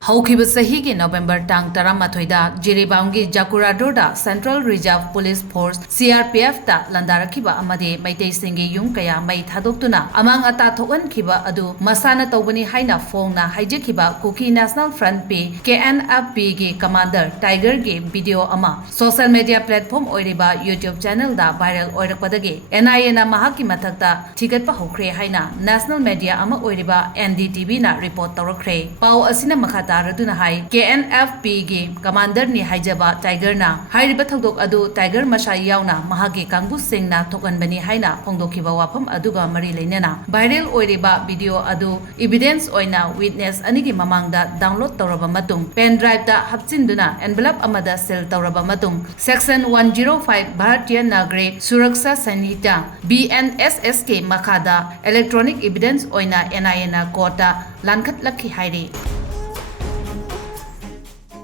Houkhre sahi November tang taramathoida Jiribaungi Jakuradorda Central Reserve Police Force CRPF ta landarakiba amade maitei singi yung kaya mai thadoktuna amang ata thokan kiba adu masana tawbani haina phongna haijekiba Kuki National Front P Knf-P ge commander Tiger ge video ama social media platform oiriba YouTube channel da viral oirakpadage NIA na mahaki Mathakta thigatpa Houkhre haina national media ama oiriba NDTV na report tawrakre pau asina makhata Raduna hai Knf-P ge commander ni haijaba Tiger na hairiba thokdok adu Tiger masha yauna mahagi kangbu singna thokanbani haina phongdokhiba wafam aduga mari leinena viral oiriba video adu evidence oina witness anigi mamangda download tawraba matung pen drive da hapchinduna envelope amada sell tawraba matung section 105 Bharatiya Nagre Suraksha Sanhita BNSS ke makada electronic evidence oina NIA na kota lankhat lakhi hairi